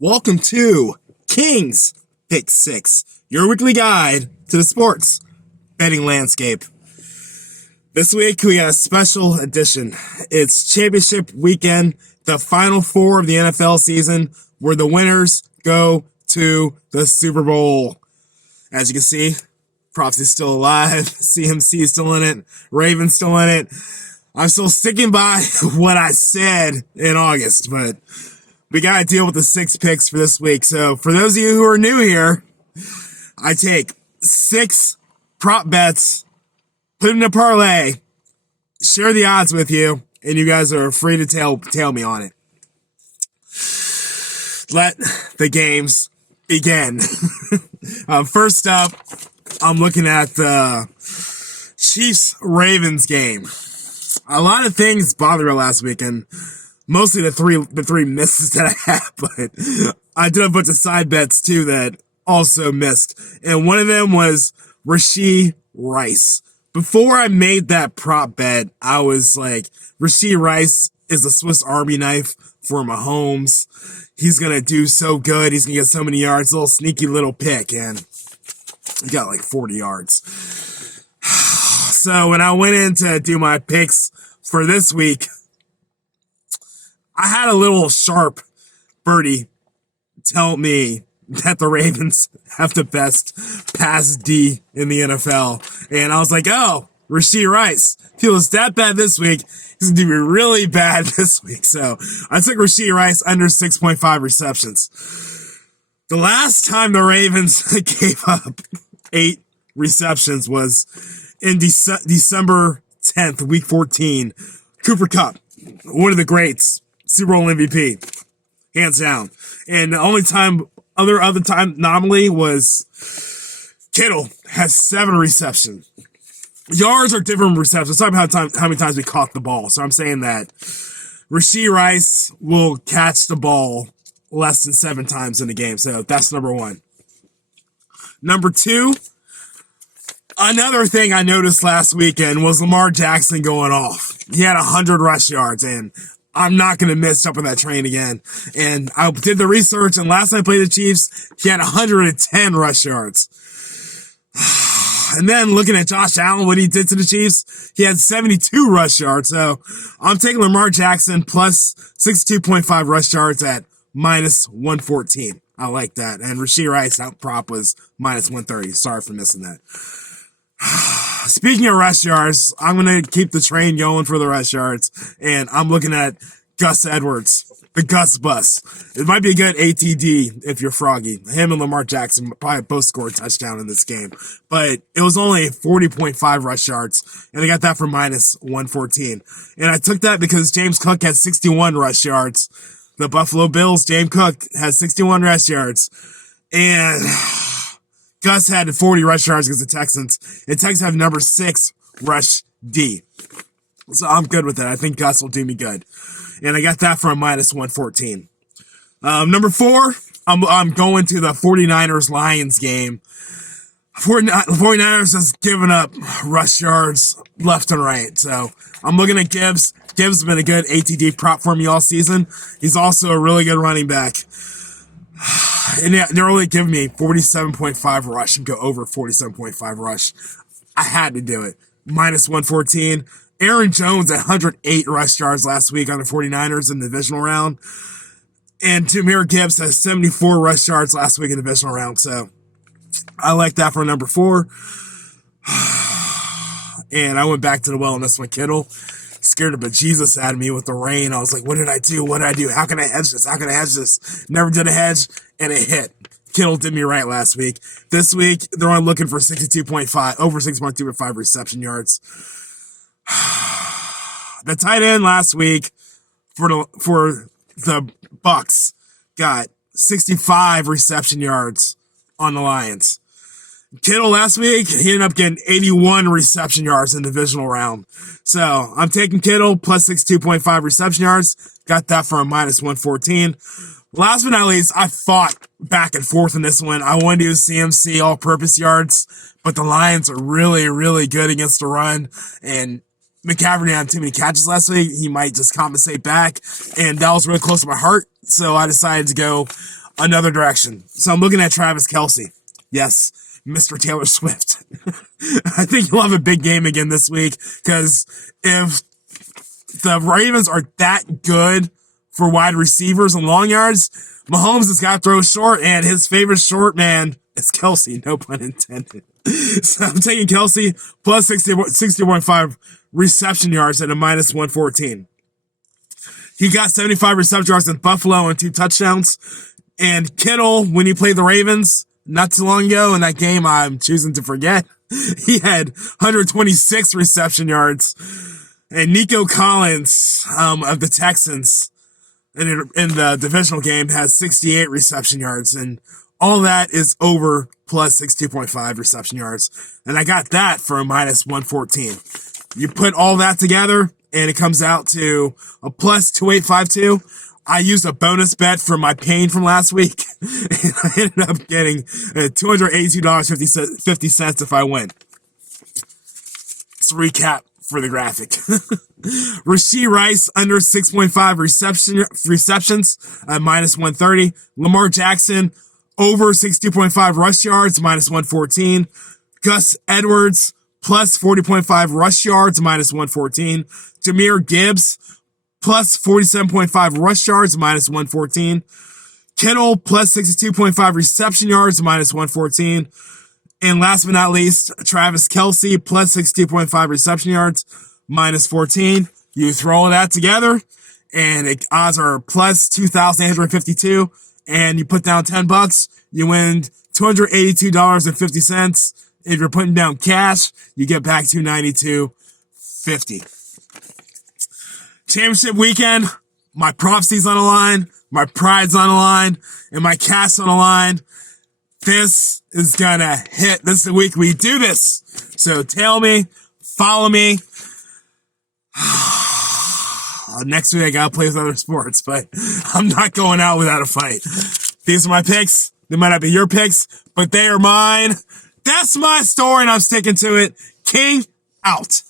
Welcome to King's Pick 6, your weekly guide to the sports betting landscape. This week we got a special edition. It's championship weekend, the final four of the NFL season, where the winners go to the Super Bowl. As you can see, Prophecy's still alive, CMC is still in it, Ravens still in it. I'm still sticking by what I said in August, but we got to deal with the 6 picks for this week. So for those of you who are new here, I take 6 prop bets, put them in a parlay, share the odds with you, and you guys are free to tail me on it. Let the games begin. First up, I'm looking at the Chiefs-Ravens game. A lot of things bothered me last weekend. Mostly the three misses that I had, but I did a bunch of side bets too that also missed. And one of them was Rashee Rice. Before I made that prop bet, I was like, Rashee Rice is a Swiss Army knife for Mahomes. He's going to do so good. He's going to get so many yards. A little sneaky little pick, and he got like 40 yards. So when I went in to do my picks for this week, I had a little sharp birdie tell me that the Ravens have the best pass D in the NFL. And I was like, oh, Rashee Rice. If he was that bad this week, he's going to be really bad this week. So I took Rashee Rice under 6.5 receptions. The last time the Ravens gave up 8 receptions was in December 10th, week 14. Cooper Kupp, one of the greats. Super Bowl MVP, hands down. And the only time, other time anomaly was Kittle has 7 receptions. Yards are different from receptions. I'm talking about how many times we caught the ball. So I'm saying that Rashee Rice will catch the ball less than 7 times in the game. So that's number 1. Number 2, another thing I noticed last weekend was Lamar Jackson going off. He had 100 rush yards, and I'm not going to miss up on that train again. And I did the research, and last time I played the Chiefs, he had 110 rush yards. And then looking at Josh Allen, what he did to the Chiefs, he had 72 rush yards. So I'm taking Lamar Jackson plus 62.5 rush yards at minus 114. I like that. And Rashee Rice out prop was minus 130. Sorry for missing that. Speaking of rush yards, I'm going to keep the train going for the rush yards, and I'm looking at Gus Edwards, the Gus bus. It might be a good ATD if you're froggy. Him and Lamar Jackson probably both scored a touchdown in this game, but it was only 40.5 rush yards, and I got that for minus 114. And I took that because James Cook had 61 rush yards. The Buffalo Bills, James Cook has 61 rush yards, and Gus had 40 rush yards against the Texans, and Texans have number 6 rush D. So I'm good with that. I think Gus will do me good. And I got that for a minus 114. Number 4, I'm going to the 49ers-Lions game. 49ers has given up rush yards left and right. So I'm looking at Gibbs. Gibbs has been a good ATD prop for me all season. He's also a really good running back. And they're only giving me 47.5 rush and go over 47.5 rush. I had to do it. Minus 114. Aaron Jones at 108 rush yards last week on the 49ers in the divisional round. And Jahmyr Gibbs has 74 rush yards last week in the divisional round. So I like that for number 4. And I went back to the well on this one, Kittle. Scared the bejesus out of me with the rain. I was like, what did I do? What did I do? How can I hedge this? How can I hedge this? Never did a hedge, and it hit. Kittle did me right last week. This week, they're only looking for 62.5, over 6.25 reception yards. The tight end last week for the Bucks got 65 reception yards on the Lions. Kittle last week, he ended up getting 81 reception yards in the divisional round. So I'm taking Kittle plus 62.5 reception yards. Got that for a minus 114. Last but not least, I fought back and forth in this one. I wanted to do CMC all-purpose yards, but the Lions are really, really good against the run. And McCaffrey had too many catches last week. He might just compensate back. And that was really close to my heart. So I decided to go another direction. So I'm looking at Travis Kelce. Yes, Mr. Taylor Swift. I think he'll have a big game again this week because if the Ravens are that good for wide receivers and long yards, Mahomes has got to throw short, and his favorite short man is Kelce, no pun intended. So I'm taking Kelce plus 60.5 reception yards at a minus 114. He got 75 reception yards in Buffalo and 2 touchdowns. And Kittle, when he played the Ravens not too long ago in that game I'm choosing to forget, he had 126 reception yards. And Nico Collins of the Texans in the divisional game has 68 reception yards. And all that is over plus 62.5 reception yards. And I got that for a minus 114. You put all that together, and it comes out to a plus 2852. I used a bonus bet for my pain from last week, and I ended up getting $282.50 if I win. Let's recap for the graphic. Rashee Rice under 6.5 receptions at minus 130. Lamar Jackson over 62.5 rush yards, minus 114. Gus Edwards plus 40.5 rush yards, minus 114. Jahmyr Gibbs plus 47.5 rush yards, minus 114. Kittle plus 62.5 reception yards, minus 114. And last but not least, Travis Kelce plus 62.5 reception yards, minus 14. You throw all that together, and odds are plus 2,852. And you put down $10, you win $282.50. If you're putting down cash, you get back $292.50. Championship weekend, my prophecy's on the line, my pride's on the line, and my cash on the line. This is gonna hit. This is the week we do this. So tell me, follow me. Next week I gotta play with other sports, but I'm not going out without a fight. These are my picks. They might not be your picks, but they are mine. That's my story, and I'm sticking to it. King out.